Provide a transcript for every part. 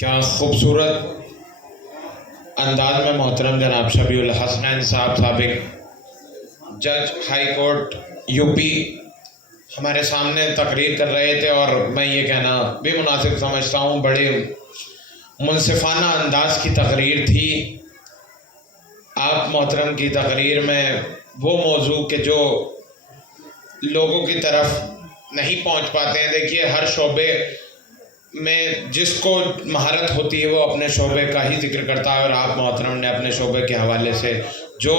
کیا خوبصورت انداز میں محترم جناب شبیع الحسنین صاحب سابق جج ہائی کورٹ یو پی ہمارے سامنے تقریر کر رہے تھے، اور میں یہ کہنا بھی مناسب سمجھتا ہوں بڑے منصفانہ انداز کی تقریر تھی۔ آپ محترم کی تقریر میں وہ موضوع کہ جو لوگوں کی طرف نہیں پہنچ پاتے ہیں، دیکھیے ہر شعبے میں جس کو مہارت ہوتی ہے وہ اپنے شعبے کا ہی ذکر کرتا ہے، اور آپ محترم نے اپنے شعبے کے حوالے سے جو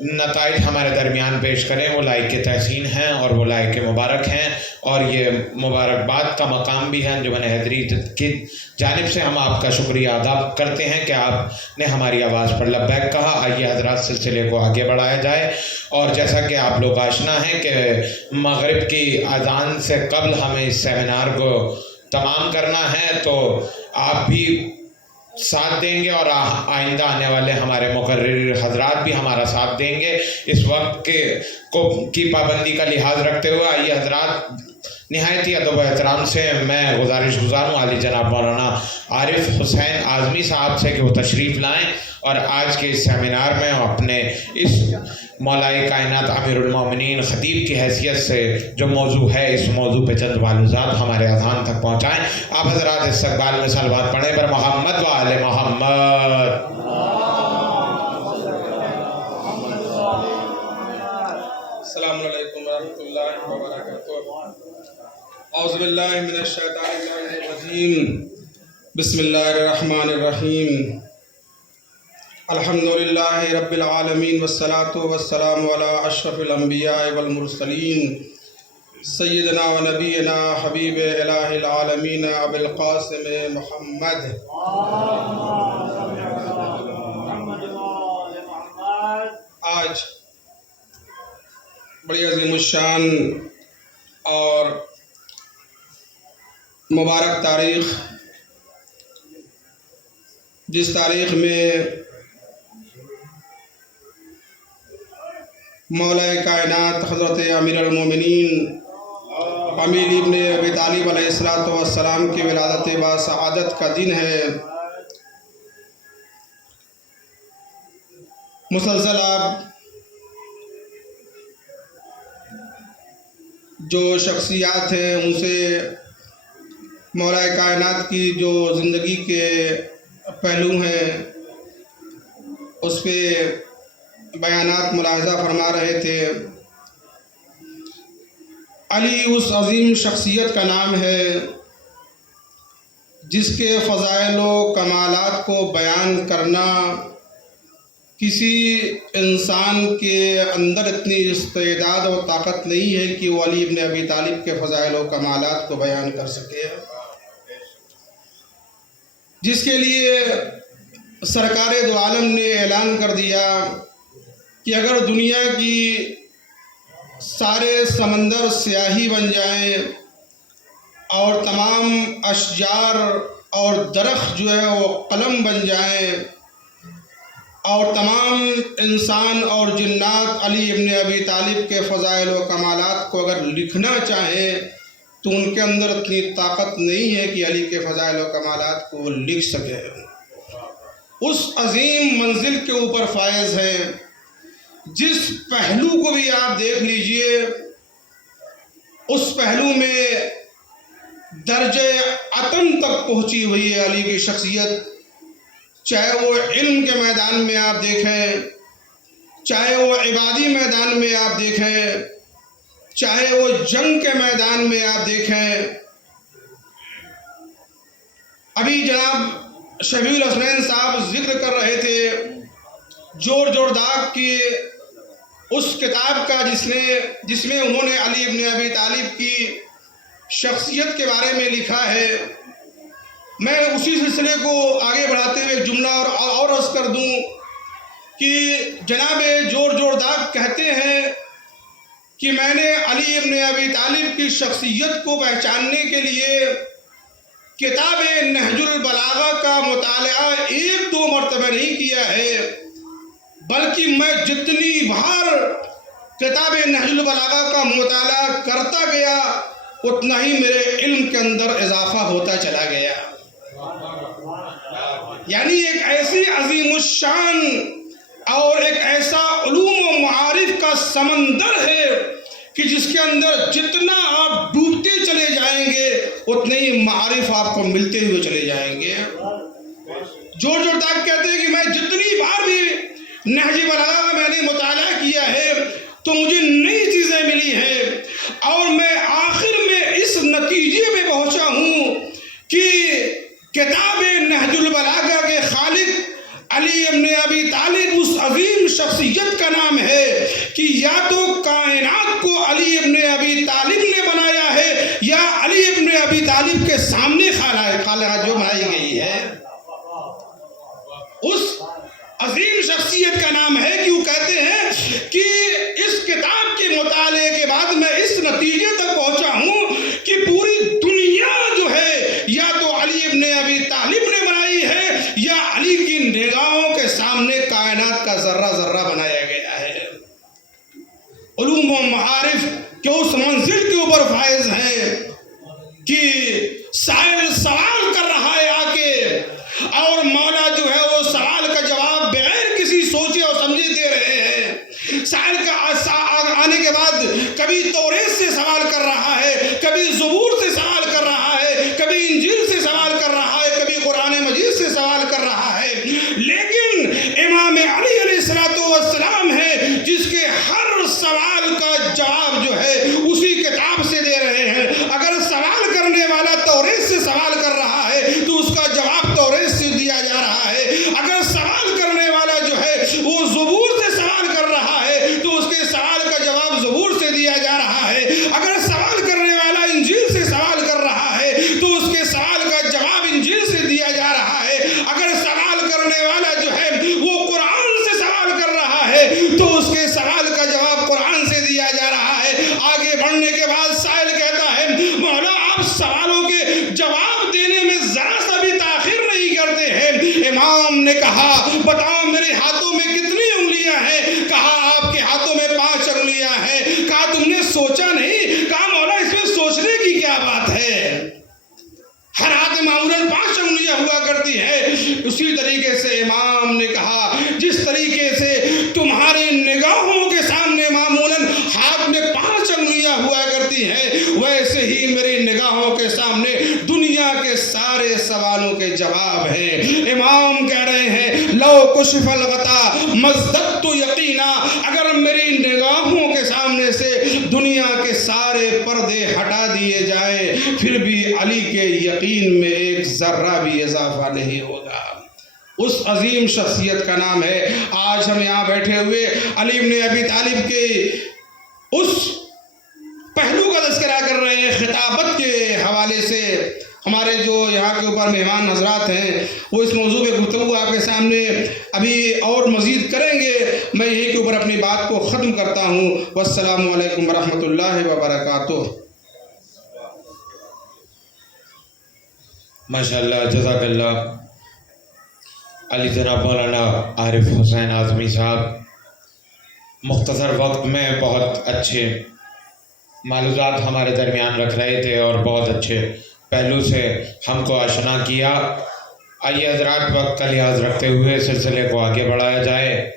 نتائج ہمارے درمیان پیش کریں وہ لائق تحسین ہیں اور وہ لائق مبارک ہیں، اور یہ مبارکباد کا مقام بھی ہے۔ انجمن حیدری کی جانب سے ہم آپ کا شکریہ ادا کرتے ہیں کہ آپ نے ہماری آواز پر لبیک کہا۔ آئیے حضرات سلسلے کو آگے بڑھایا جائے، اور جیسا کہ آپ لوگ آشنا ہیں کہ مغرب کی اذان سے قبل ہمیں اس سیمینار کو تمام کرنا ہے، تو آپ بھی ساتھ دیں گے اور آئندہ آنے والے ہمارے مقرر حضرات بھی ہمارا ساتھ دیں گے۔ اس وقت کی پابندی کا لحاظ رکھتے ہوئے آئیے حضرات نہایت ہی ادب و احترام سے میں گزارش گزار ہوں عالی جناب مولانا عارف حسین اعظمی صاحب سے کہ وہ تشریف لائیں اور آج کے اس سیمینار میں اپنے اس مولائے کائنات امیر المومنین خطیب کی حیثیت سے جو موضوع ہے اس موضوع پہ چند معلومات ہمارے اذہان تک پہنچائیں۔ آپ حضرات استقبال میں صلوات پڑھیں بر محمد و آل محمد۔ السلام علیکم ورحمۃ اللہ وبرکاتہ۔ اعوذ باللہ من الشیطان الرجیم، بسم اللہ الرحمن الرحیم۔ الحمدللہ رب العالمین والصلاة والسلام علی اشرف الانبیاء والمرسلین سیدنا و نبینا حبیب الہ العالمین ابی القاسم محمد۔ آج بڑی عظیم الشان اور مبارک تاریخ، جس تاریخ میں مولا کائنات حضرت امیر المومنین علی ابن ابی طالب علیہ السلام کی ولادت با سعادت کا دن ہے۔ مسلسل آپ جو شخصیات ہیں ان سے مولا کائنات کی جو زندگی کے پہلو ہیں اس پہ بیانات ملاحظہ فرما رہے تھے۔ علی اس عظیم شخصیت کا نام ہے جس کے فضائل و کمالات کو بیان کرنا کسی انسان کے اندر اتنی استعداد و طاقت نہیں ہے کہ وہ علی ابن ابی طالب کے فضائل و کمالات کو بیان کر سکے، جس کے لیے سرکار دو عالم نے اعلان کر دیا کہ اگر دنیا کی سارے سمندر سیاہی بن جائیں اور تمام اشجار اور درخت جو ہے وہ قلم بن جائیں اور تمام انسان اور جنات علی ابن ابی طالب کے فضائل و کمالات کو اگر لکھنا چاہیں تو ان کے اندر اتنی طاقت نہیں ہے کہ علی کے فضائل و کمالات کو لکھ سکے۔ اس عظیم منزل کے اوپر فائز ہیں، جس پہلو کو بھی آپ دیکھ لیجئے اس پہلو میں درجہ عتم تک پہنچی ہوئی ہے علی کی شخصیت، چاہے وہ علم کے میدان میں آپ دیکھیں، چاہے وہ عبادی میدان میں آپ دیکھیں، چاہے وہ جنگ کے میدان میں آپ دیکھیں۔ ابھی جناب شبیع الحسنین صاحب ذکر کر رہے تھے جور داغ کی اس کتاب کا جس میں انہوں نے علی ابن ابی طالب کی شخصیت کے بارے میں لکھا ہے۔ میں اسی سلسلے کو آگے بڑھاتے ہوئے ایک جملہ اور عرض کر دوں کہ جناب جور داغ کہتے ہیں کہ میں نے علی ابن ابی طالب کی شخصیت کو پہچاننے کے لیے کتاب نہج البلاغہ کا مطالعہ ایک دو مرتبہ نہیں کیا ہے، بلکہ میں جتنی بار کتاب نہج البلاغہ کا مطالعہ کرتا گیا اتنا ہی میرے علم کے اندر اضافہ ہوتا چلا گیا۔ یعنی ایک ایسی عظیم الشان اور ایک ایسا علوم و معارف کا سمندر ہے کہ جس کے اندر جتنا آپ ڈوبتے چلے جائیں گے اتنے ہی معارف آپ کو ملتے ہوئے چلے جائیں گے. جورج اورتاگ کہتے ہیں کہ میں جتنی بار بھی نہج بلاغہ کا میں نے مطالعہ کیا ہے تو مجھے نئی چیزیں ملی ہیں اور میں آخر میں اس نتیجے میں پہنچا ہوں کہ کتاب نہج البلاغہ کے خالق علی ابن ابی طالب اس عظیم شخصیت کا نام ہے کہ یا تو کائنات کو علی ابن ابی طالب نے بنایا ہے یا علی ابن ابی طالب کے سامنے خالقات جو بنائی گئی ہے. اس عظیم شخصیت کا نام ہے کہ وہ کہتے ہیں کہ اس کتاب کے مطالعے کے بعد میں اس نتیجے تک پہنچا ہوں کہ پوری دنیا جو ہے یا تو علی ابن ابی طالب نے بنائی ہے یا علی کی نگاہوں کے سامنے کائنات کا ذرہ ذرہ بنایا گیا ہے. علوم و معارف کے اس منزل کے اوپر فائز ہیں کہ سائل سوال کر رہا ہے آ کے اور مولا جو ہے وہ سوال کا جواب بغیر کسی سوچے اور سمجھے دے رہے ہیں. سائل کا آنے کے بعد کبھی توریت سے سوال کر رہا ہے, کبھی زبور سے سوال کر رہا ہے, کبھی انجیل سے سوال کر رہا ہے, کبھی قرآن مجید سے سوال کر رہا ہے, لیکن امام علی علیہ السلام ہے جس کے ہر سوال کا جواب جو ہے اسی کتاب سے دے رہے ہیں. اگر سوال کرنے والا توریت سے سوال کر رہا ہے تو اس کا جواب توریت سے دیا جا رہا ہے. اگر سوال کرنے والا جو ہے وہ زبور سے سوال کر رہا ہے تو اس کے سوال کا جواب زبور سے دیا جا رہا ہے. اگر سوال کرنے والا انجیل سے سوال کر رہا ہے تو اس کے سوال کا جواب انجیل سے دیا جا رہا ہے. اگر سوال کرنے والا جو ہے وہ قرآن سے سوال کر رہا ہے تو اس کے سوال کا جواب قرآن سے دیا جا رہا ہے. آگے بڑھنے کے بعد سائل کہتا ہے مولا آپ سوالوں کے جواب دینے میں ذرا سا بھی تاخیر نہیں کرتے ہیں. امام نے کہا بتاؤ میرے ہاتھوں میں کتنی انگلیاں ہیں؟ کہا آپ کے ہاتھوں میں 5 انگلیاں ہیں. کہا تم نے سوچا نہیں؟ کہا مولا اس میں سوچنے کی کیا بات ہے, ہر ہاتھ میں معمولاً 5 انگلیاں ہوا کرتی ہے. اسی طریقے سے امام نے کہا جس طریقے سے تمہاری نگاہوں کے سامنے معمولاً ہاتھ میں 5 انگلیاں ہوا کرتی ہیں ویسے ہی میری نگاہوں کے سامنے دنیا کے سارے سوالوں کے جواب ہیں. امام کہہ رہے ہیں لو کشف الغطا مزددت یقینا, اگر میری نگاہوں کے سامنے سے دنیا کے سارے پردے ہٹا دیے جائیں پھر بھی علی کے یقین میں ایک ذرہ بھی اضافہ نہیں ہوگا. اس عظیم شخصیت کا نام ہے. آج ہم یہاں بیٹھے ہوئے علی ابن ابی طالب کے اس پہلو کا تذکرہ کر رہے ہیں. خطابت کے حوالے سے ہمارے جو یہاں کے اوپر مہمان حضرات ہیں وہ اس موضوع پہ گفتگو آپ کے سامنے ابھی اور مزید کریں گے. میں یہیں کے اوپر اپنی بات کو ختم کرتا ہوں. والسلام علیکم ورحمۃ اللہ وبرکاتہ. ماشاءاللہ, جزاک اللہ. علی جناب مولانا عارف حسین اعظمی صاحب مختصر وقت میں بہت اچھے معلومات ہمارے درمیان رکھ رہے تھے اور بہت اچھے پہلو سے ہم کو آشنا کیا. آئیے حضرات وقت کا لحاظ رکھتے ہوئے سلسلے کو آگے بڑھایا جائے.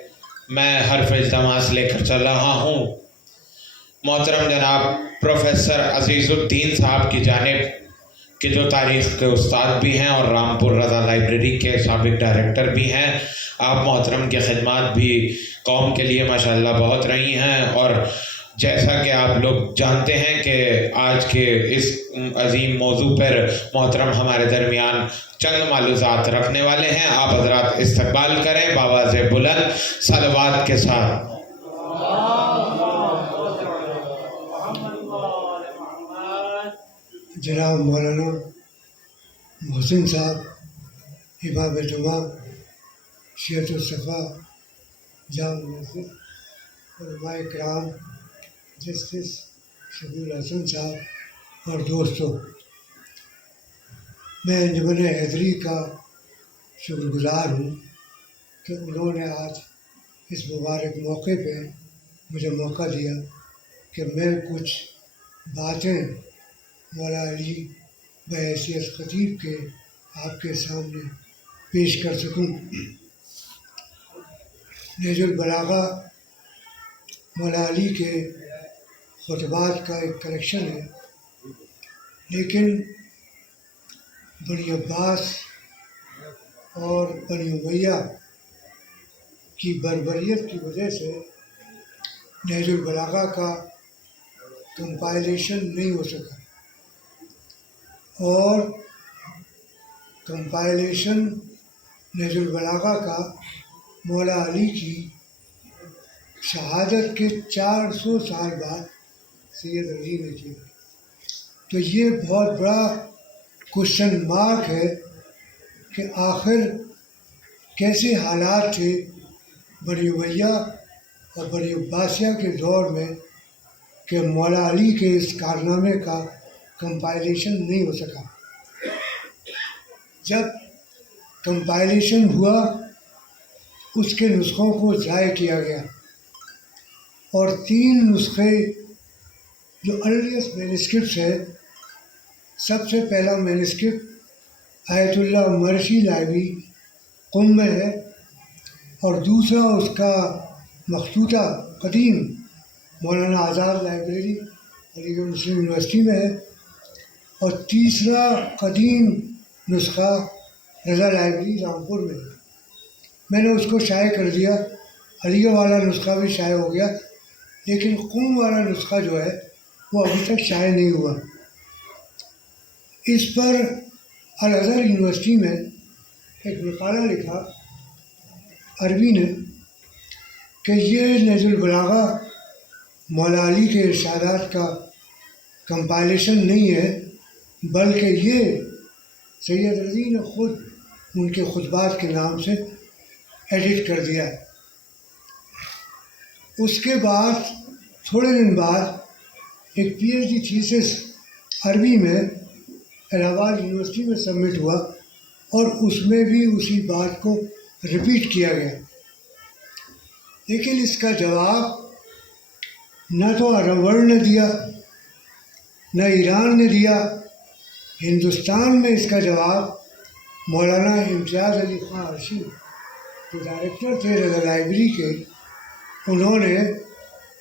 میں حرف التماس لے کر چل رہا ہوں. محترم جناب پروفیسر عزیز الدین صاحب کی جانب کہ جو تاریخ کے استاد بھی ہیں اور رامپور رضا لائبریری کے سابق ڈائریکٹر بھی ہیں. آپ محترم کے خدمات بھی قوم کے لیے ماشاءاللہ بہت رہی ہیں اور جیسا کہ آپ لوگ جانتے ہیں کہ آج کے اس عظیم موضوع پر محترم ہمارے درمیان چند معلومات رکھنے والے ہیں. آپ حضرات استقبال کریں بآواز بلند صلوات کے ساتھ. جناب مولانا محسن صاحب امام جمعہ شیعۃ الصفا جامع مسجد علماء کرام جسٹس شبیر الحسن صاحب اور دوستوں, میں انجمن حیدری کا شکر گزار ہوں کہ انہوں نے آج اس مبارک موقع پہ مجھے موقع دیا کہ میں کچھ باتیں مولا علی بحیثیت خطیب کے آپ کے سامنے پیش کر سکوں۔ نہج البلاغہ مولا علی کے خطبات کا ایک کلیکشن ہے، لیکن بنی عباس اور بنی امیہ کی بربریت کی وجہ سے نہج البلاغہ کا کمپائلیشن نہیں ہو سکا، اور کمپائلیشن نہج البلاغہ کا مولا علی کی شہادت کے 400 سال بعد سید رضی نے کیا۔ تو یہ بہت بڑا کوشچن مارک ہے کہ آخر کیسے حالات تھے بنی امیہ اور بنی عباسیہ کے دور میں کہ مولا علی کے اس کارنامے کا کمپائلیشن نہیں ہو سکا۔ جب کمپائلیشن ہوا اس کے نسخوں کو ضائع کیا گیا، اور 3 نسخے جو ارلیسٹ مینuscripts ہے، سب سے پہلا مینuscript آیت اللہ مرشی لائبریری قم میں ہے، اور دوسرا اس کا مخطوطہ قدیم مولانا آزاد لائبریری علی گڑھ مسلم یونیورسٹی میں ہے، اور تیسرا قدیم نسخہ رضا لائبریری رامپور میں ہے۔ میں نے اس کو شائع کر دیا، علی گڑھ والا نسخہ بھی شائع ہو گیا، لیکن قم والا نسخہ جو ہے وہ ابھی تک شائع نہیں ہوا۔ اس پر الازہر یونیورسٹی میں ایک مقالہ لکھا عربی نے کہ یہ نہج البلاغہ مولا علی کے ارشادات کا کمپائلیشن نہیں ہے، بلکہ یہ سید رضی نے خود ان کے خطبات کے نام سے ایڈٹ کر دیا ہے۔ اس کے بعد تھوڑے دن بعد ایک پی ایچ ڈی تھیسس عربی میں الہ آباد یونیورسٹی میں سبمٹ ہوا، اور اس میں بھی اسی بات کو ریپیٹ کیا گیا، لیکن اس کا جواب نہ تو عرب ورلڈ نے دیا نہ ایران نے دیا۔ ہندوستان میں اس کا جواب مولانا امتیاز علی خان عرشی جو ڈائریکٹر تھے رضا لائبریری کے، انہوں نے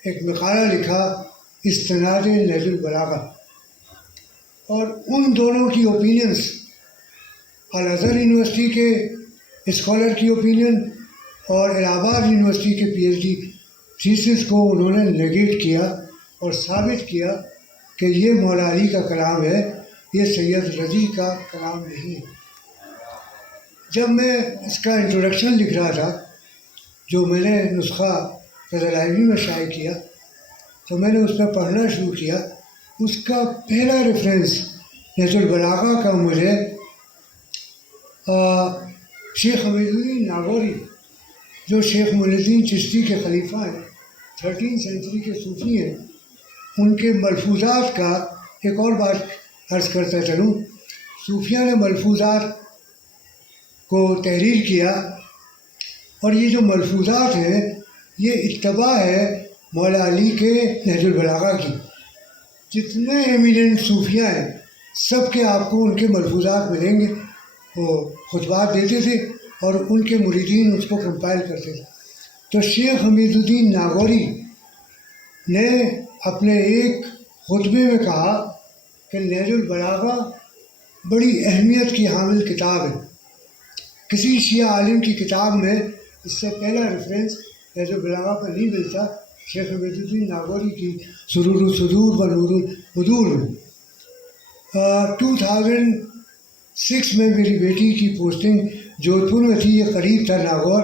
ایک مقالہ لکھا استناد نہج البلاغہ، اور ان دونوں کی اوپینینس، الازہر یونیورسٹی کے اسکالر کی اوپینین اور الہ آباد یونیورسٹی کے پی ایچ ڈی تھیسس کو انہوں نے نیگیٹ کیا اور ثابت کیا کہ یہ مولا علی کا کلام ہے، یہ سید رضی کا کلام نہیں ہے۔ جب میں اس کا انٹروڈکشن لکھ رہا تھا، جو میں نے نسخہ رضا لائبریری میں شائع کیا، تو میں نے اس پہ پڑھنا شروع کیا۔ اس کا پہلا ریفرنس نہج البلاغہ کا مجھے شیخ حمید الدین ناگوری، جو شیخ معین الدین چشتی کے خلیفہ ہیں، 13 سینچری کے صوفی ہیں، ان کے ملفوظات کا ایک اور بات عرض کرتا چلوں۔ صوفیہ نے ملفوظات کو تحریر کیا، اور یہ جو ملفوظات ہیں یہ اتباع ہے مولا علی کے نہج البلاغہ کی۔ جتنے ایمیننٹ صوفیہ ہیں سب کے آپ کو ان کے ملفوظات ملیں گے، وہ خطبات دیتے تھے اور ان کے مریدین اس کو کمپائل کرتے تھے۔ تو شیخ حمید الدین ناگوری نے اپنے ایک خطبے میں کہا کہ نہج البلاغہ بڑی اہمیت کی حامل کتاب ہے، کسی شیعہ عالم کی کتاب میں اس سے پہلا ریفرنس نہج البلاغہ پر نہیں ملتا۔ شیخ حمید الدین ناگوری کی سرور الصدور و نور البدور میں 2006 میں میری بیٹی کی پوسٹنگ جودھ پور میں تھی، یہ قریب تھا ناگور،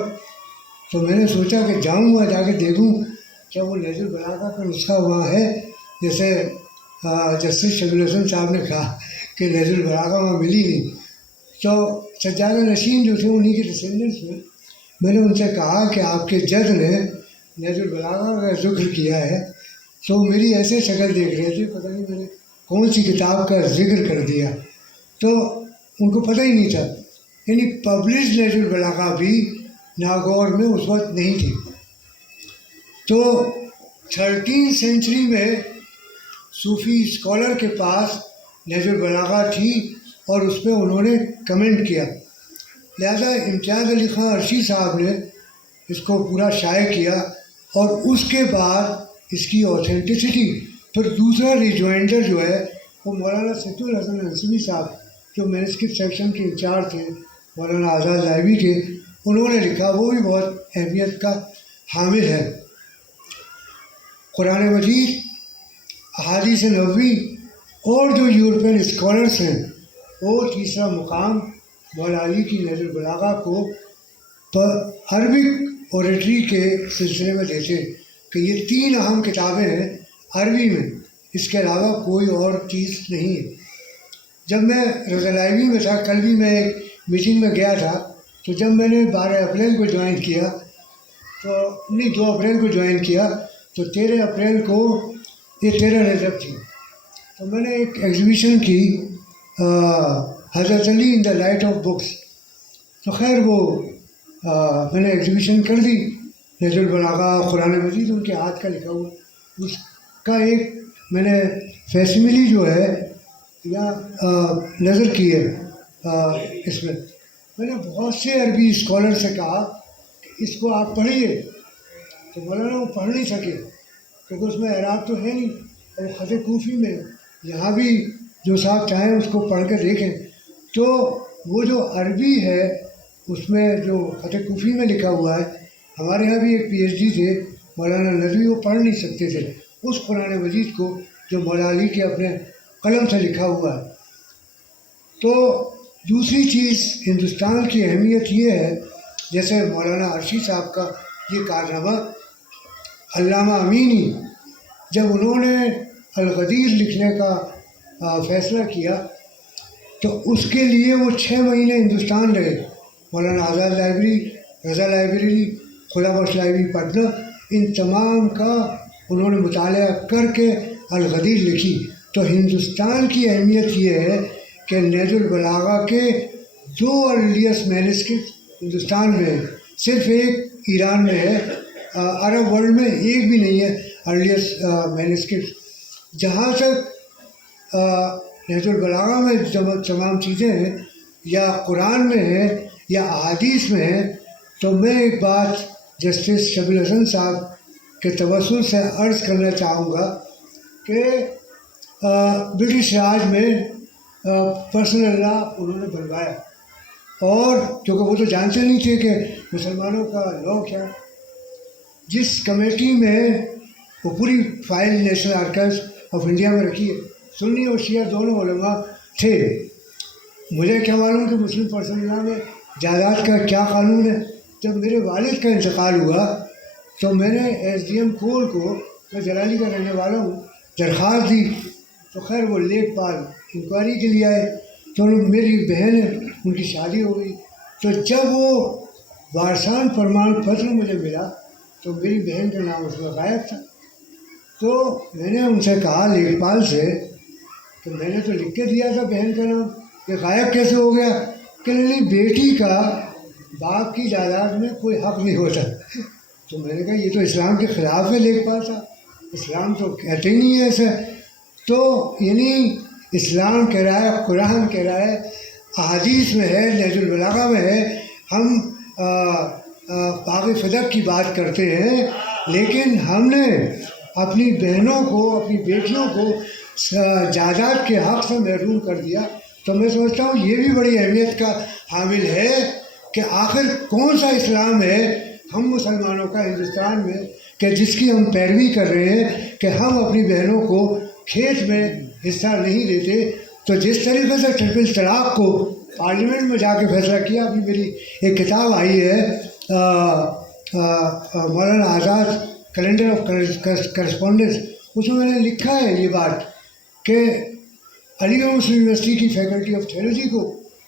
تو میں نے سوچا کہ جاؤں وہاں جا کے دیکھوں کیا وہ نہج البلاغہ کا نسخہ وہاں ہے، جیسے جسٹس شبیر الحسن صاحب نے کہا کہ نہج البلاغہ وہاں ملی نہیں۔ تو سجادہ نشین جو تھے انہی کے ڈسینڈنٹس میں نے ان سے کہا کہ آپ کے جد نے نہج البلاغہ کا ذکر کیا ہے، تو میری ایسے شکل دیکھ رہے تھے، پتہ نہیں میں نے کون سی کتاب کا ذکر کر دیا، تو ان کو پتہ ہی نہیں تھا۔ یعنی پبلشڈ نہج البلاغہ بھی ناگور میں اس وقت نہیں تھی۔ تو 13 سینچری میں صوفی اسکالر کے پاس نہج البلاغہ تھی، اور اس پہ انہوں نے کمنٹ کیا۔ لہذا امتیاز علی خان عرشی صاحب نے اس کو پورا شائع کیا، اور اس کے بعد اس کی اوتھینٹسٹی پھر دوسرا ریجوائنڈر جو ہے وہ مولانا سید الحسن انصوی صاحب جو مینسکرپٹ سیکشن کے انچارج تھے، مولانا آزاد لاہوری کے، انہوں نے لکھا، وہ بھی بہت اہمیت کا حامل ہے۔ قرآن مجید، احادیث نبوی اور جو یورپین اسکالرس ہیں وہ تیسرا مقام مولا علی کی نہج البلاغہ کو عربک اوریٹری کے سلسلے میں دیتے ہیں کہ یہ 3 اہم کتابیں ہیں عربی میں، اس کے علاوہ کوئی اور چیز نہیں ہے۔ جب میں رضا لاہوری میں تھا، کل بھی میں ایک میٹنگ میں گیا تھا، تو جب میں نے 12 اپریل کو جوائن کیا، تو نہیں 2 اپریل کو جوائن کیا، تو 13 اپریل کو یہ 13 رجب تھی، تو میں نے ایک ایگزیبیشن کی حضرت علی ان دا لائٹ آف بکس، تو خیر وہ میں نے ایگزیبیشن کر دی، نہج البلاغہ قرآن مجید ان کے ہاتھ کا لکھا ہوا، اس کا ایک میں نے فیسیملی جو ہے یا نظر کی ہے اس میں نے بہت سے عربی اسکالر سے کہا کہ اس کو آپ پڑھیے، تو مولانا وہ پڑھ نہیں سکے کیونکہ اس میں اعراب تو ہے نہیں، اور خط کوفی میں، یہاں بھی جو صاحب چاہیں اس کو پڑھ کے دیکھیں، تو وہ جو عربی ہے اس میں جو خط کوفی میں لکھا ہوا ہے، ہمارے یہاں بھی ایک پی ایچ ڈی تھے مولانا نظوی، وہ پڑھ نہیں سکتے تھے اس قرآن مجید کو جو مولا علی کے اپنے قلم سے لکھا ہوا ہے۔ تو دوسری چیز ہندوستان کی اہمیت یہ ہے، جیسے مولانا عرشی صاحب کا یہ کارنامہ، علامہ امینی جب انہوں نے الغدیر لکھنے کا فیصلہ کیا تو اس کے لیے وہ 6 مہینے ہندوستان رہے، مولانا آزاد لاہوری، رضا لاہوری، خدا بخش لاہوری پٹنہ، ان تمام کا انہوں نے مطالعہ کر کے الغدیر لکھی۔ تو ہندوستان کی اہمیت یہ ہے کہ نہج البلاغہ کے 2 ارلیسٹ مینسکرپٹ ہندوستان میں ہے، صرف ایک ایران میں ہے، عرب ورلڈ میں ایک بھی نہیں ہے ارلیسٹ مینسکرپٹ۔ جہاں تک نہج البلاغہ میں تمام چیزیں ہیں یا قرآن میں ہیں یا احادیث میں ہیں، تو میں ایک بات جسٹس شبیل حسن صاحب کے توسل سے عرض کرنا چاہوں گا کہ برٹش راج میں پرسنل لا انہوں نے بنوایا، اور کیونکہ وہ تو جانتے نہیں تھے کہ مسلمانوں کا لا کیا، جس کمیٹی میں وہ پوری file national archives of India میں رکھی ہے، سنی اور شیعہ دونوں علماء تھے۔ مجھے کیا معلوم کہ مسلم پرسنل لا میں جائیداد کا کیا قانون ہے۔ جب میرے والد کا انتقال ہوا تو میں نے ایس ڈی ایم کول کو، میں جلالی کا رہنے والا ہوں، درخواست دی، تو خیر وہ لیک پال انکوائری کے لیے آئے، تو میری بہن ہے ان کی شادی ہو گئی، تو جب وہ وارثان پرمان پتر مجھے ملا تو میری بہن کا نام اس میں غائب تھا۔ تو میں نے ان سے کہا لیک پال سے کہ میں نے تو لکھ کے دیا تھا بہن کا نام، یہ غائب کیسے ہو گیا؟ کہ نہیں، بیٹی کا باپ کی جائیداد میں کوئی حق نہیں ہوتا۔ تو میں نے کہا یہ تو اسلام کے خلاف ہے لیک پال صاحب، اسلام تو کہتے ہی نہیں ہے ایسا۔ تو یعنی اسلام کہہ رہا ہے، قرآن کہہ رہا ہے، احادیث میں ہے، نہج البلاغہ میں ہے، ہم باغ فدق کی بات کرتے ہیں، لیکن ہم نے اپنی بہنوں کو، اپنی بیٹیوں کو جائیداد کے حق سے محروم کر دیا۔ تو میں سمجھتا ہوں یہ بھی بڑی اہمیت کا حامل ہے کہ آخر کون سا اسلام ہے ہم مسلمانوں کا ہندوستان میں کہ جس کی ہم پیروی کر رہے ہیں کہ ہم اپنی بہنوں کو کھیت میں حصہ نہیں دیتے۔ تو جس طریقے سے ٹرپل طلاق کو پارلیمنٹ میں جا کے فیصلہ کیا، ابھی میری ایک کتاب آئی ہے Maulana Azad calendar of correspondence, اس میں نے لکھا ہے یہ بات کہ علی گڑھ مسلم یونیورسٹی کی فیکلٹی آف تھیولوجی کو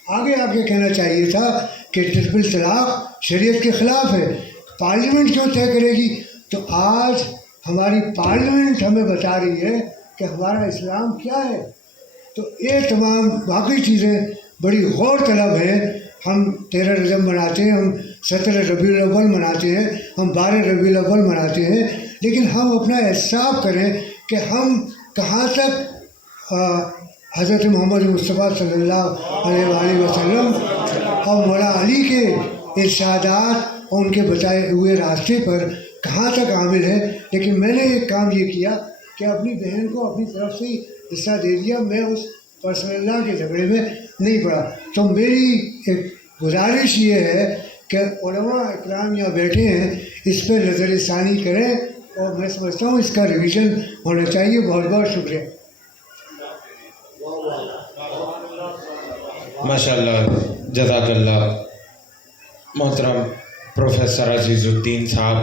آگے کہنا چاہیے تھا کہ ٹرپل طلاق شریعت کے خلاف ہے، پارلیمنٹ کیوں طے کرے گی؟ تو آج ہماری پارلیمنٹ ہمیں بتا رہی ہے کہ ہمارا اسلام کیا ہے۔ تو یہ تمام باقی چیزیں بڑی غور طلب ہیں۔ ہم 13 رجب مناتے ہیں، ہم 17 ربیع الاول مناتے ہیں، ہم 12 ربیع الاول مناتے ہیں، لیکن ہم اپنا احساس کریں کہ ہم کہاں تک حضرت محمد مصطفیٰ صلی اللہ علیہ وآلہ وسلم اور مولا علی کے ارشادات اور ان کے بتائے ہوئے راستے پر کہاں تک عامل ہے. لیکن میں نے ایک کام یہ کیا کہ اپنی بہن کو اپنی طرف سے ہی حصہ دے دیا. میں اس پرسنل لا کے جھگڑے میں نہیں پڑا. تو میری ایک گزارش یہ ہے کہ علماء اکرام یہاں بیٹھے ہیں، اس پہ نظر ثانی کریں اور میں سمجھتا ہوں اس کا ریویژن ہونا چاہیے. بہت بہت شکریہ. ماشاء اللہ، جزاک اللہ. محترم پروفیسر عزیز الدین صاحب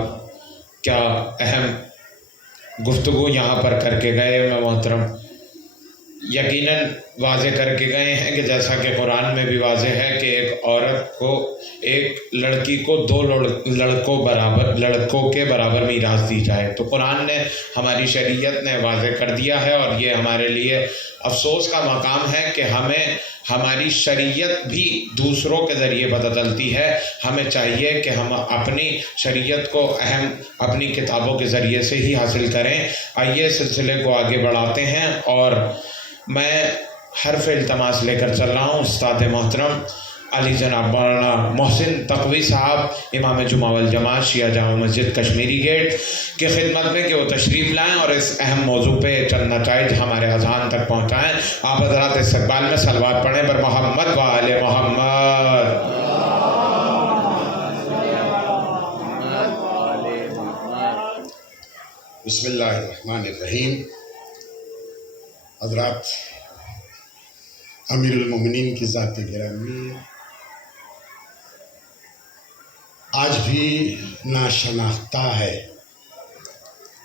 کیا اہم گفتگو یہاں پر کر کے گئے. میں محترم یقیناً واضح کر کے گئے ہیں کہ جیسا کہ قرآن میں بھی واضح ہے کہ ایک عورت کو، ایک لڑکی کو 2 لڑکوں کے برابر میراث دی جائے. تو قرآن نے، ہماری شریعت نے واضح کر دیا ہے، اور یہ ہمارے لیے افسوس کا مقام ہے کہ ہماری شریعت بھی دوسروں کے ذریعے بدلتی ہے. ہمیں چاہیے کہ ہم اپنی شریعت کو اپنی کتابوں کے ذریعے سے ہی حاصل کریں. آئیے سلسلے کو آگے بڑھاتے ہیں، اور میں حرف التماس لے کر چل رہا ہوں استاد محترم علی جناب مولانا محسن تقوی صاحب، امام جمعہ والجماعت شیعہ جامع مسجد کشمیری گیٹ کی خدمت میں، کہ وہ تشریف لائیں اور اس اہم موضوع پہ چند نتائج ہمارے اذہان تک پہنچائیں. آپ حضرات استقبال میں صلوات پڑھیں بر محمد و آل محمد. بسم اللہ الرحمن الرحیم. حضرات، امیر المومنین کی ذات گرامی، آج بھی ناشناختہ ہے.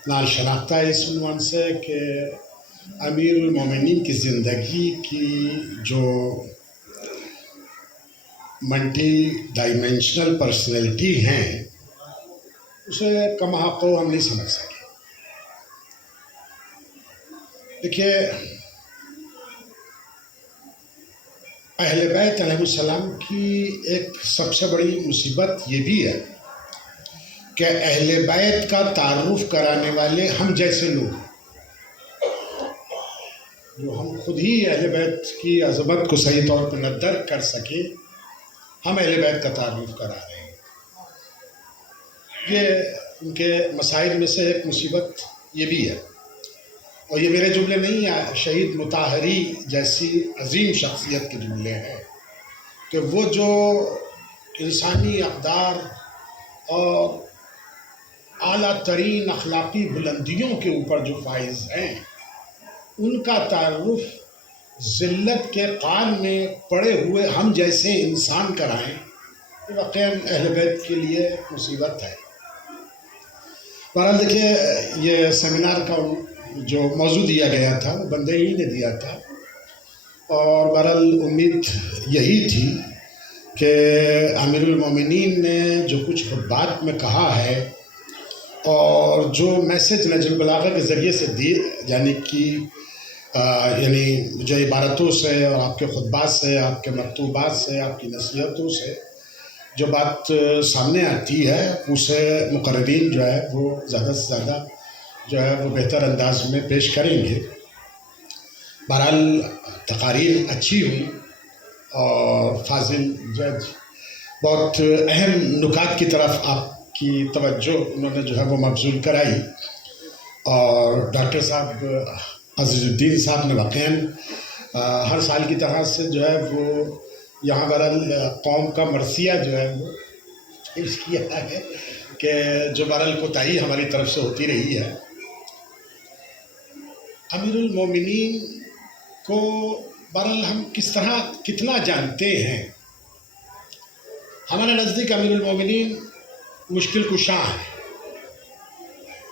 ناشناختہ اس عنوان سے کہ امیر المومنین کی زندگی کی جو ملٹی ڈائمینشنل پرسنالٹی ہیں، اسے کم حق کو ہم نہیں سمجھ سکے. دیکھیے، اہل بیت علیہ السلام کی ایک سب سے بڑی مصیبت یہ بھی ہے کہ اہل بیت کا تعارف کرانے والے ہم جیسے لوگ ہیں، جو ہم خود ہی اہل بیت کی عظمت کو صحیح طور پر نہ درک کر سکے، ہم اہل بیت کا تعارف کرا رہے ہیں. یہ ان کے مسائل میں سے ایک مصیبت یہ بھی ہے. اور یہ میرے جملے نہیں ہیں، شہید مطہری جیسی عظیم شخصیت کے جملے ہیں کہ وہ جو انسانی اقدار اور اعلیٰ ترین اخلاقی بلندیوں کے اوپر جو فائز ہیں، ان کا تعارف ذلت کے قعر میں پڑے ہوئے ہم جیسے انسان کرائیں، یہ واقعاً اہل بیت کے لیے مصیبت ہے. بہرحال دیکھیے، یہ سیمینار کا جو موضوع دیا گیا تھا وہ بندے ہی نے دیا تھا، اور بہرحال امید یہی تھی کہ امیر المومنین نے جو کچھ خطبات میں کہا ہے اور جو میسج نہج البلاغہ کے ذریعے سے دیے، یعنی جو عبارتوں سے اور آپ کے خطبات سے، آپ کے مکتوبات سے، آپ کی نصیحتوں سے جو بات سامنے آتی ہے، اسے مقررین جو ہے وہ زیادہ سے زیادہ جو ہے وہ بہتر انداز میں پیش کریں گے. بہرحال تقاریر اچھی ہوئی، اور فاضل جج بہت اہم نکات کی طرف آپ کی توجہ انہوں نے جو ہے وہ مبذول کرائی، اور ڈاکٹر صاحب عزیز الدین صاحب نے واقعاً ہر سال کی طرح سے جو ہے وہ یہاں بہرحال قوم کا مرثیہ جو ہے وہ پیش کیا ہے کہ جو بہرحال کوتاہی ہماری طرف سے ہوتی رہی ہے. امیر المومنین کو بہرحال ہم کس طرح کتنا جانتے ہیں؟ ہمارے نزدیک امیر المومنین مشکل کشا ہیں.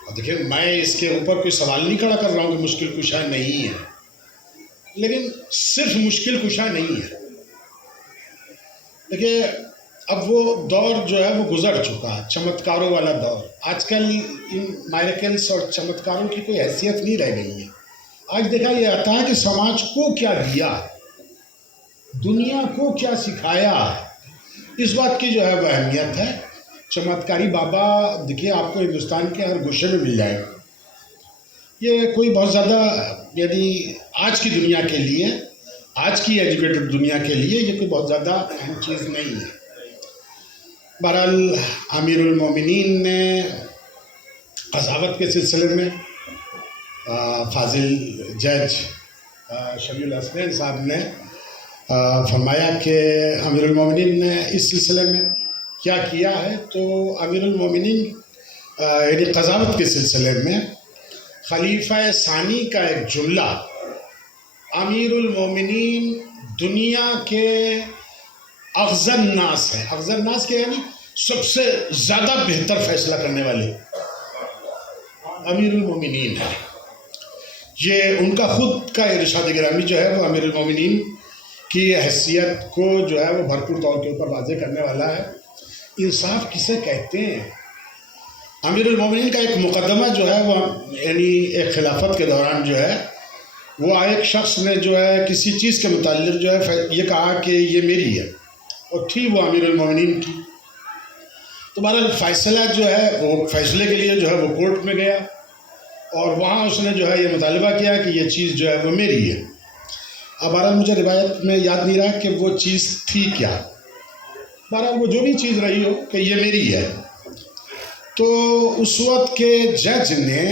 اور دیکھیں، میں اس کے اوپر کوئی سوال نہیں کھڑا کر رہا ہوں کہ مشکل کشا نہیں ہے، لیکن صرف مشکل کشا نہیں ہے. دیکھیے، اب وہ دور جو ہے وہ گزر چکا ہے، چمتکاروں والا دور. آج کل ان میریکلس اور چمتکاروں کی کوئی حیثیت نہیں رہ گئی ہے. آج دیکھا یہ آتا ہے کہ سماج کو کیا دیا، دنیا کو کیا سکھایا، اس بات کی جو ہے وہ اہمیت ہے. چمتکاری بابا دیکھیے آپ کو ہندوستان کے ہر گوشے میں مل جائے گا. یہ کوئی بہت زیادہ، یعنی آج کی دنیا کے لیے، آج کی ایجوکیٹڈ دنیا کے لیے یہ کوئی بہت زیادہ اہم چیز نہیں ہے۔ بہرحال امیر المومنین نے قضاوت کے سلسلے میں فاضل جج شبیہ الحسنین صاحب نے فرمایا کہ امیر المومنین نے اس سلسلے میں کیا کیا ہے، تو امیر المومنین یعنی قضاوت کے سلسلے میں خلیفہ ثانی کا ایک جملہ، امیر المومنین دنیا کے افضل ناس ہیں۔ افضل ناس کے یعنی سب سے زیادہ بہتر فیصلہ کرنے والے امیر المومنین ہیں۔ یہ ان کا خود کا ارشاد گرامی جو ہے وہ امیر المومنین کی حیثیت کو جو ہے وہ بھرپور طور کے اوپر واضح کرنے والا ہے۔ انصاف کسے کہتے ہیں؟ امیر المومنین کا ایک مقدمہ جو ہے وہ یعنی ایک خلافت کے دوران جو ہے وہ ایک شخص نے جو ہے کسی چیز کے متعلق جو ہے یہ کہا کہ یہ میری ہے، اور تھی وہ امیر المومنین کی۔ تو بہرحال فیصلہ جو ہے وہ فیصلے کے لیے جو ہے وہ کورٹ میں گیا، اور وہاں اس نے جو ہے یہ مطالبہ کیا کہ یہ چیز جو ہے وہ میری ہے۔ اب بہرحال مجھے روایت میں یاد نہیں رہا کہ وہ چیز تھی کیا، بہرحال وہ جو بھی چیز رہی ہو کہ یہ میری ہے۔ تو اس وقت کے جج نے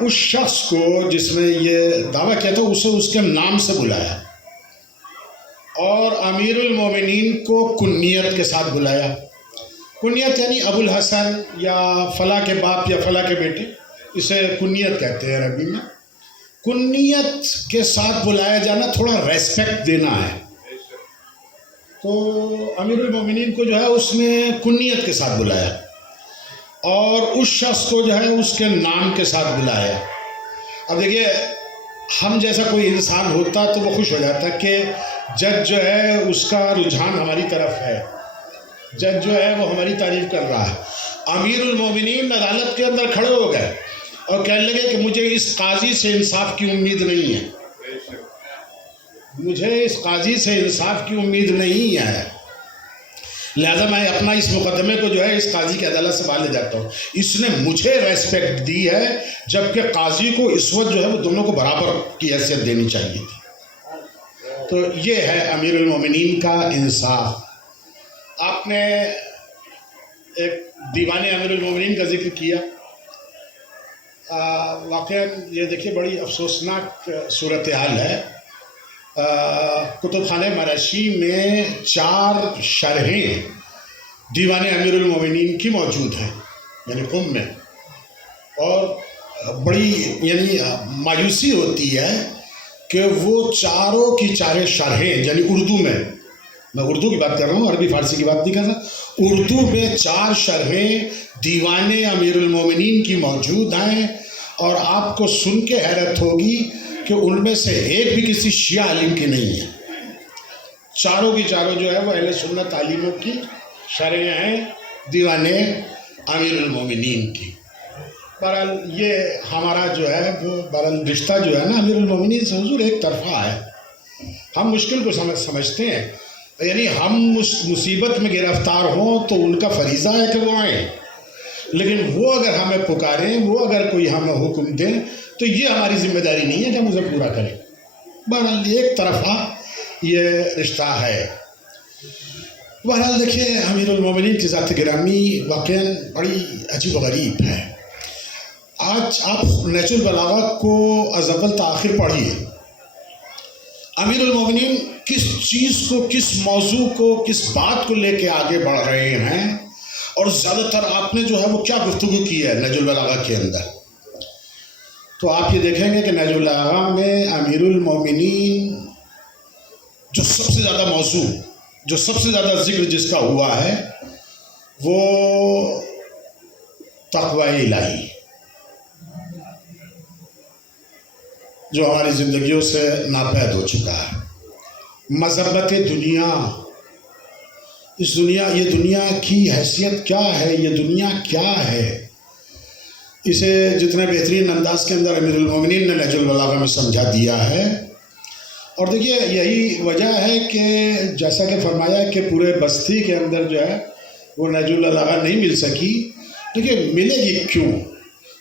اس شخص کو جس نے یہ دعویٰ کیا تھا اسے اس کے نام سے بلایا، اور امیر المومنین کو کنیت کے ساتھ بلایا۔ کنیت یعنی ابو الحسن یا فلاں کے باپ یا فلاں کے بیٹے، اسے کنیت کہتے ہیں عربی میں۔ کنیت کے ساتھ بلایا جانا تھوڑا ریسپیکٹ دینا ہے، تو امیر المومنین کو جو ہے اس نے کنیت کے ساتھ بلایا، اور اس شخص کو جو ہے اس کے نام کے ساتھ بلایا۔ اب دیکھیے، ہم جیسا کوئی انسان ہوتا تو وہ خوش ہو جاتا کہ جج جو ہے اس کا رجحان ہماری طرف ہے، جج جو ہے وہ ہماری تعریف کر رہا ہے۔ امیر المومنین عدالت کے اندر کھڑے ہو گئے اور کہنے لگے کہ مجھے اس قاضی سے انصاف کی امید نہیں ہے، مجھے اس قاضی سے انصاف کی امید نہیں ہے، لہذا میں اپنا اس مقدمے کو جو ہے اس قاضی کی عدالت سے باہر لے جاتا ہوں۔ اس نے مجھے ریسپیکٹ دی ہے، جبکہ قاضی کو اس وقت جو ہے وہ دونوں کو برابر کی حیثیت دینی چاہیے تھی۔ تو یہ ہے امیر المومنین کا انصاف۔ آپ نے ایک دیوان امیر المومنین کا ذکر کیا، واقعاً یہ دیکھیے بڑی افسوسناک صورتحال ہے۔ کتب خانہ مراشی میں 4 شرحیں دیوان امیر المومنین کی موجود ہیں، یعنی قم میں، اور بڑی یعنی مایوسی ہوتی ہے کہ وہ چاروں کی چاریں شرحیں یعنی اردو میں اردو کی بات کر رہا ہوں، عربی فارسی کی بات نہیں کر رہا، اردو میں 4 شرحیں دیوان امیر المومنین کی موجود ہیں، اور آپ کو سن کے حیرت ہوگی کہ ان میں سے ایک بھی کسی شیعہ عالم کی نہیں ہے۔ چاروں کی چاروں جو ہے وہ اہل سنت عالموں کی شرحیں ہیں دیوان امیر المومنین کی۔ بہرحال یہ ہمارا جو ہے وہ بہرحال رشتہ جو ہے نا امیر المومنین سے حضور ایک طرفہ ہے۔ ہم مشکل کو سمجھتے ہیں، یعنی ہم مصیبت میں گرفتار ہوں تو ان کا فریضہ ہے کہ وہ آئیں، لیکن وہ اگر ہمیں پکاریں، وہ اگر کوئی ہمیں حکم دیں تو یہ ہماری ذمہ داری نہیں ہے کہ ہم اسے پورا کریں۔ بہرحال ایک طرفہ یہ رشتہ ہے۔ بہرحال دیکھیے، امیر المومنین کی ذات گرامی واقعاً بڑی عجیب و غریب ہے۔ آج آپ نہج البلاغہ کو از اول تا آخر پڑھیے، امیر المومنین کس چیز کو، کس موضوع کو، کس بات کو لے کے آگے بڑھ رہے ہیں، اور زیادہ تر آپ نے جو ہے وہ کیا گفتگو کی ہے نہج البلاغہ کے اندر، تو آپ یہ دیکھیں گے کہ نہج البلاغہ میں امیر المومنین جو سب سے زیادہ موضوع، جو سب سے زیادہ ذکر جس کا ہوا ہے وہ تقوی الہی، جو ہماری زندگیوں سے ناپید ہو چکا ہے۔ مذہبت دنیا، اس دنیا، یہ دنیا کی حیثیت کیا ہے، یہ دنیا کیا ہے، اسے جتنے بہترین انداز کے اندر امیر المومنین نے نہج البلاغہ میں سمجھا دیا ہے۔ اور دیکھیے یہی وجہ ہے کہ جیسا کہ فرمایا کہ پورے بستی کے اندر جو ہے وہ نہج البلاغہ نہیں مل سکی، لیکن ملے گی کیوں؟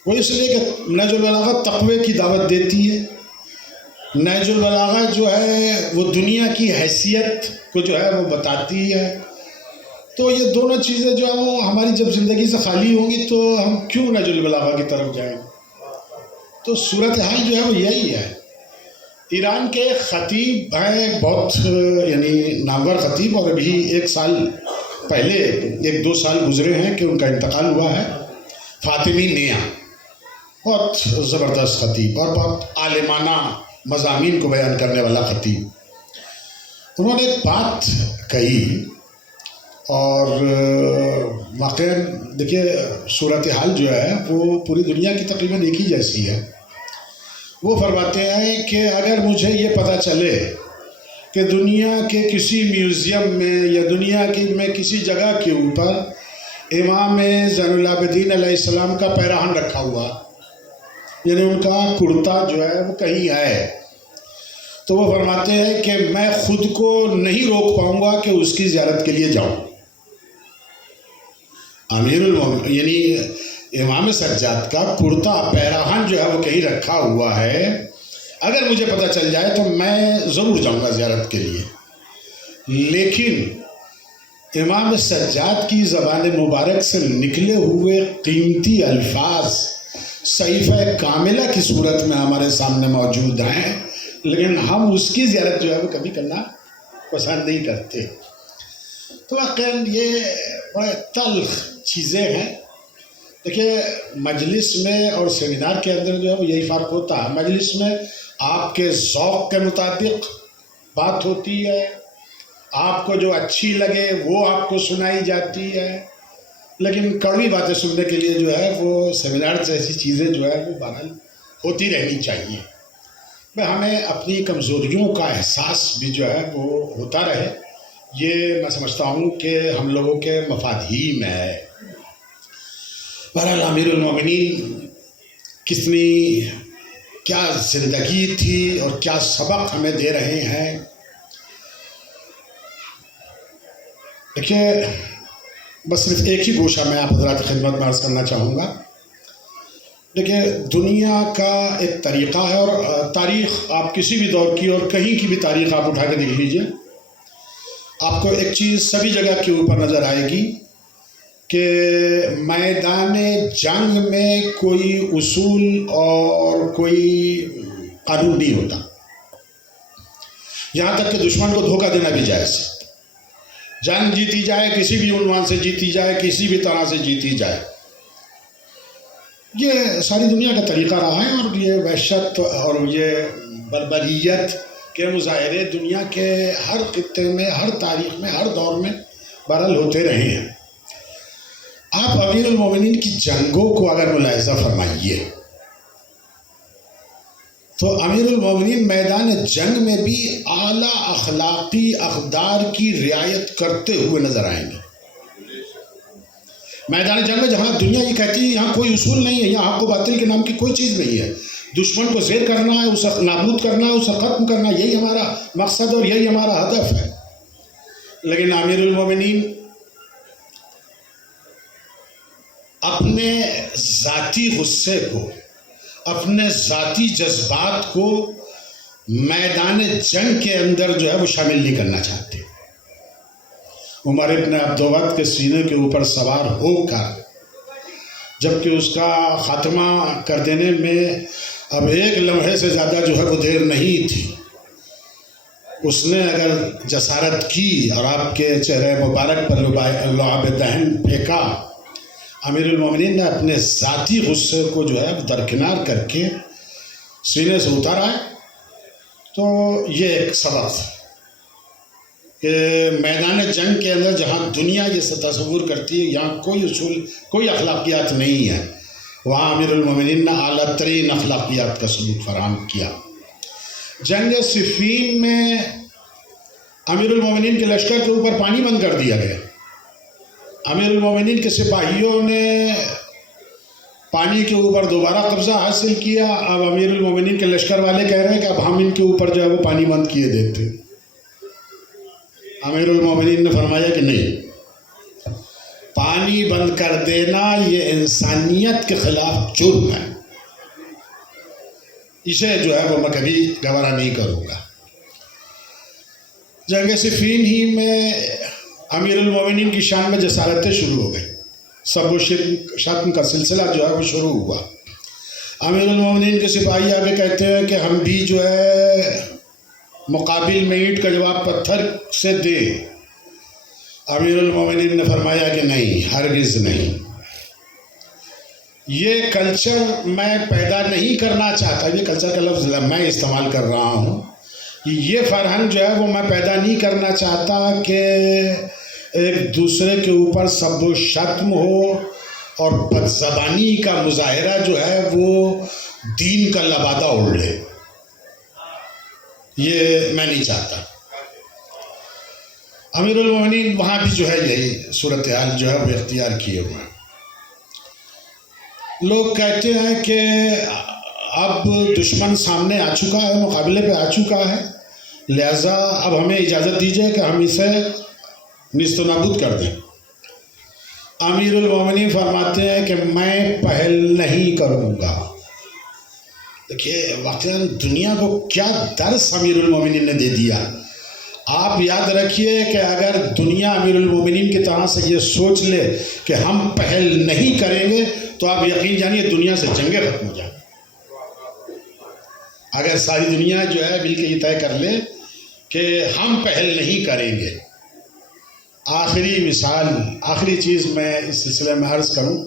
وہ اس لیے کہ نہج البلاغہ تقوی کی دعوت دیتی ہے، نہج البلاغہ جو ہے وہ دنیا کی حیثیت کو جو ہے وہ بتاتی ہے. تو یہ دونوں چیزیں جو ہیں وہ ہماری جب زندگی سے خالی ہوں گی تو ہم کیوں نہج البلاغہ کی طرف جائیں؟ تو صورتحال جو ہے وہ یہی ہے. ایران کے خطیب ہیں بہت یعنی نامور خطیب، اور ابھی 1 سال پہلے 1-2 سال گزرے ہیں کہ ان کا انتقال ہوا ہے. فاطمی نیا بہت زبردست خطیب اور بہت عالمانہ مضامین کو بیان کرنے والا خطیب. انہوں نے ایک بات کہی اور واقعاً دیکھیے صورتحال جو ہے وہ پوری دنیا کی تقریباً ایک ہی جیسی ہے. وہ فرماتے ہیں کہ اگر مجھے یہ پتہ چلے کہ دنیا کے کسی میوزیم میں یا دنیا کی میں کسی جگہ کے اوپر امام زین العابدین علیہ السلام کا پیراہن رکھا ہوا، یعنی ان کا کرتا جو ہے وہ کہیں ہے، تو وہ فرماتے ہیں کہ میں خود کو نہیں روک پاؤں گا کہ اس کی زیارت کے لیے جاؤں. امیر المومنین یعنی امام سجاد کا کرتا پیراہن جو ہے وہ کہیں رکھا ہوا ہے، اگر مجھے پتہ چل جائے تو میں ضرور جاؤں گا زیارت کے لیے. لیکن امام سجاد کی زبان مبارک سے نکلے ہوئے قیمتی الفاظ صحیفہ کاملہ کی صورت میں ہمارے سامنے موجود ہیں، لیکن ہم اس کی زیارت جو ہے وہ کبھی کرنا پسند نہیں کرتے. تو واقعاً یہ بڑے تلخ چیزیں ہیں. دیکھیے مجلس میں اور سیمینار کے اندر جو ہے وہ یہی فرق ہوتا ہے. مجلس میں آپ کے ذوق کے مطابق بات ہوتی ہے، آپ کو جو اچھی لگے وہ آپ کو سنائی جاتی ہے، لیکن کڑوی باتیں سننے کے لیے جو ہے وہ سیمینار جیسی چیزیں جو ہے وہ بہرحال ہوتی رہنی چاہیے. ہمیں اپنی کمزوریوں کا احساس بھی جو ہے وہ ہوتا رہے، یہ میں سمجھتا ہوں کہ ہم لوگوں کے مفاد ہی میں ہے. بہرحال امیر المومنین کتنی کیا زندگی تھی اور کیا سبق ہمیں دے رہے ہیں. دیکھیے بس صرف ایک ہی گوشہ میں آپ حضرات کی خدمت میں عرض کرنا چاہوں گا. دیکھیے دنیا کا ایک طریقہ ہے، اور تاریخ آپ کسی بھی دور کی اور کہیں کی بھی تاریخ آپ اٹھا کے دیکھ لیجئے، آپ کو ایک چیز سبھی جگہ کے اوپر نظر آئے گی کہ میدان جنگ میں کوئی اصول اور کوئی قانون نہیں ہوتا. یہاں تک کہ دشمن کو دھوکہ دینا بھی جائز ہے. جنگ جیتی جائے، کسی بھی عنوان سے جیتی جائے، کسی بھی طرح سے جیتی جائے، یہ ساری دنیا کا طریقہ رہا ہے. اور یہ وحشت اور یہ بربریت کے مظاہرے دنیا کے ہر خطے میں، ہر تاریخ میں، ہر دور میں بہرحال ہوتے رہے ہیں. آپ امیر المومنین کی جنگوں کو اگر ملاحظہ فرمائیے تو امیر المومنین میدان جنگ میں بھی اعلیٰ اخلاقی اقدار کی رعایت کرتے ہوئے نظر آئیں گے. میدان جنگ میں جہاں دنیا یہ کہتی ہے یہاں کوئی اصول نہیں ہے، یہاں حق و باطل کے نام کی کوئی چیز نہیں ہے، دشمن کو زیر کرنا ہے، اسے نابود کرنا ہے، اسے ختم کرنا، یہی ہمارا مقصد اور یہی ہمارا ہدف ہے. لیکن امیر المومنین اپنے ذاتی غصے کو، اپنے ذاتی جذبات کو میدان جنگ کے اندر جو ہے وہ شامل نہیں کرنا چاہتے. عمر ابن عبدود کے سینے کے اوپر سوار ہو کر جبکہ اس کا خاتمہ کر دینے میں اب 1 لمحے سے زیادہ جو ہے وہ دیر نہیں تھی، اس نے اگر جسارت کی اور آپ کے چہرے مبارک پر لعاب دہن پھینکا، امیر المومنین نے اپنے ذاتی غصے کو جو ہے درکنار کر کے سینے سے اتارا ہے. تو یہ ایک سبق کہ میدان جنگ کے اندر جہاں دنیا یہ تصور کرتی ہے یہاں کوئی اصول، کوئی اخلاقیات نہیں ہے، وہاں امیر المومنین نے اعلیٰ ترین اخلاقیات کا ثبوت فراہم کیا. جنگ صفین میں امیر المومنین کے لشکر کے اوپر پانی بند کر دیا گیا. امیر المومنین کے سپاہیوں نے پانی کے اوپر دوبارہ قبضہ حاصل کیا. اب امیر المومنین کے لشکر والے کہہ رہے ہیں کہ اب ہم ان کے اوپر جو ہے وہ پانی بند کیے دیتے. امیر المومنین نے فرمایا کہ نہیں، پانی بند کر دینا یہ انسانیت کے خلاف جرم ہے، اسے جو ہے وہ میں کبھی گوارا نہیں کروں گا۔ جنگ صفین ہی میں امیر المومنین کی شان میں جسارتیں شروع ہو گئی، سب و شتم کا سلسلہ جو ہے وہ شروع ہوا۔ امیر المومنین کے سپاہی آگے کہتے ہیں کہ ہم بھی جو ہے مقابل میں اینٹ کا جواب پتھر سے دیں۔ امیر المومنین نے فرمایا کہ نہیں، ہرگز نہیں، یہ کلچر میں پیدا نہیں کرنا چاہتا، یہ کلچر کا لفظ میں استعمال کر رہا ہوں، یہ فرہنگ جو ہے وہ میں پیدا نہیں کرنا چاہتا کہ ایک دوسرے کے اوپر سب و شتم ہو اور بد زبانی کا مظاہرہ جو ہے وہ دین کا لبادہ اڑ لے، یہ میں نہیں چاہتا۔ امیر المومنین وہاں بھی جو ہے یہی صورتحال جو ہے وہ اختیار کیے ہوئے ہیں۔ لوگ کہتے ہیں کہ اب دشمن سامنے آ چکا ہے، مقابلے پہ آ چکا ہے، لہذا اب ہمیں اجازت دیجیے کہ ہم اسے نیست و نابود کر دیں۔ امیر المومنین فرماتے ہیں کہ میں پہل نہیں کروں گا۔ دیکھیے واقعاً دنیا کو کیا درس امیر المومنین نے دے دیا۔ آپ یاد رکھیے کہ اگر دنیا امیر المومنین کی طرح سے یہ سوچ لے کہ ہم پہل نہیں کریں گے تو آپ یقین جانیے دنیا سے جنگیں ختم ہو جائیں۔ اگر ساری دنیا جو ہے مل کے یہ طے کر لے کہ ہم پہل نہیں کریں گے۔ آخری مثال، آخری چیز میں اس سلسلے میں عرض کروں،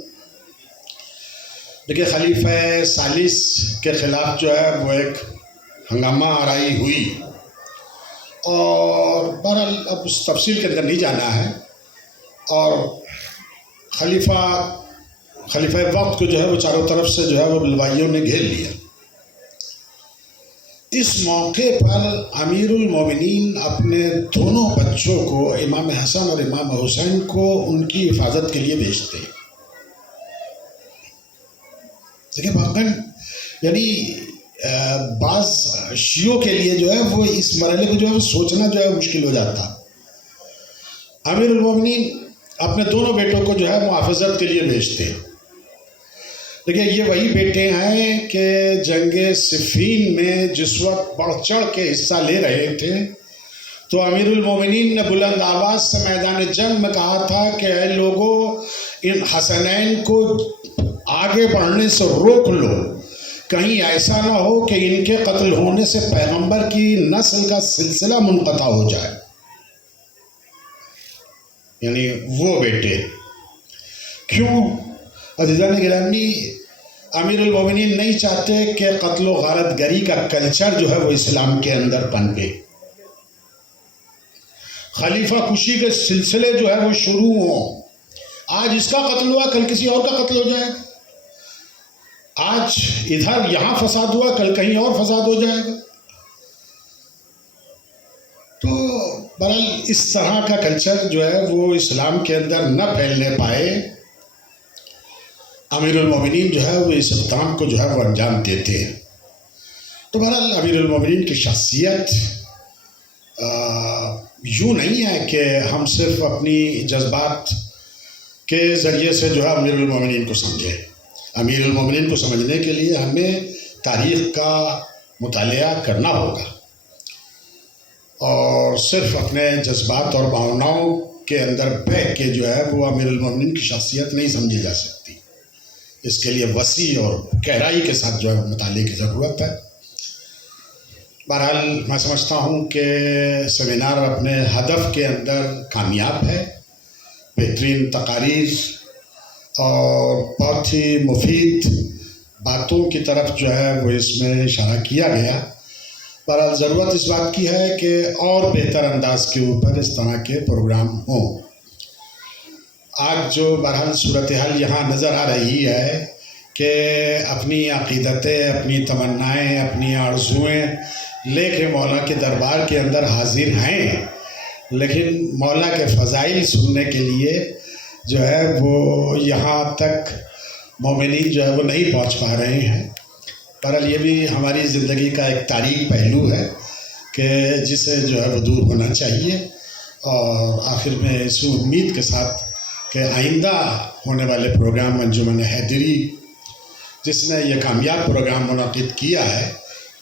دیکھیے خلیفہ ثالث کے خلاف جو ہے وہ ایک ہنگامہ آرائی ہوئی، اور بہرحال اب اس تفصیل کے اندر نہیں جانا ہے، اور خلیفہ وقت کو جو ہے وہ چاروں طرف سے جو ہے وہ بلوائیوں نے گھیر لیا۔ اس موقع پر امیر المومنین اپنے دونوں بچوں کو، امام حسن اور امام حسین کو، ان کی حفاظت کے لیے بھیجتے ہیں۔ دیکھیں واقعاً یعنی بعض شیعوں کے لیے جو ہے وہ اس مرحلے کو جو ہے وہ سوچنا جو ہے مشکل ہو جاتا۔ امیر المومنین اپنے دونوں بیٹوں کو جو ہے محافظت کے لیے بھیجتے ہیں۔ دیکھیے یہ وہی بیٹے ہیں کہ جنگ صفین میں جس وقت بڑھ چڑھ کے حصہ لے رہے تھے تو امیر المومنین نے بلند آواز سے میدان جنگ میں کہا تھا کہ اے لوگوں، ان حسنین کو آگے بڑھنے سے روک لو، کہیں ایسا نہ ہو کہ ان کے قتل ہونے سے پیغمبر کی نسل کا سلسلہ منقطع ہو جائے۔ یعنی وہ بیٹے کیوں؟ عزیزان گرامی، امیر المومنین نہیں چاہتے کہ قتل و غارت گری کا کلچر جو ہے وہ اسلام کے اندر پنپے، خلیفہ کشی کے سلسلے جو ہے وہ شروع ہوں۔ آج اس کا قتل ہوا، کل کسی اور کا قتل ہو جائے گا، آج ادھر یہاں فساد ہوا، کل کہیں اور فساد ہو جائے گا۔ تو بہرحال اس طرح کا کلچر جو ہے وہ اسلام کے اندر نہ پھیلنے پائے، امیر المومنین جو ہے وہ اس اقدام کو جو ہے وہ انجام دیتے ہیں۔ تو بہرحال امیر المومنین کی شخصیت یوں نہیں ہے کہ ہم صرف اپنی جذبات کے ذریعے سے جو ہے امیر المومنین کو سمجھیں۔ امیر المومنین کو سمجھنے کے لیے ہمیں تاریخ کا مطالعہ کرنا ہوگا، اور صرف اپنے جذبات اور بھاوناؤں کے اندر بہہ کے جو ہے وہ امیر المومنین کی شخصیت نہیں سمجھی جا سکتی۔ اس کے لیے وسیع اور گہرائی کے ساتھ جو ہے مطالعے کی ضرورت ہے۔ بہرحال میں سمجھتا ہوں کہ سیمینار اپنے ہدف کے اندر کامیاب ہے، بہترین تقاریر اور بہت ہی مفید باتوں کی طرف جو ہے وہ اس میں اشارہ کیا گیا۔ بہرحال ضرورت اس بات کی ہے کہ اور بہتر انداز کے اوپر اس طرح کے پروگرام ہوں۔ آج جو بہرحال صورتحال یہاں نظر آ رہی ہے کہ اپنی عقیدتیں، اپنی تمنائیں، اپنی آرزوئیں لے کے مولا کے دربار کے اندر حاضر ہیں، لیکن مولا کے فضائل سننے کے لیے جو ہے وہ یہاں تک مومنین جو ہے وہ نہیں پہنچ پا رہے ہیں۔ بہرحال یہ بھی ہماری زندگی کا ایک تاریک پہلو ہے کہ جسے جو ہے وہ دور ہونا چاہیے، اور آخر میں اس امید کے ساتھ کہ آئندہ ہونے والے پروگرام انجمن حیدری جس نے یہ کامیاب پروگرام منعقد کیا ہے،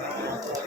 ہے.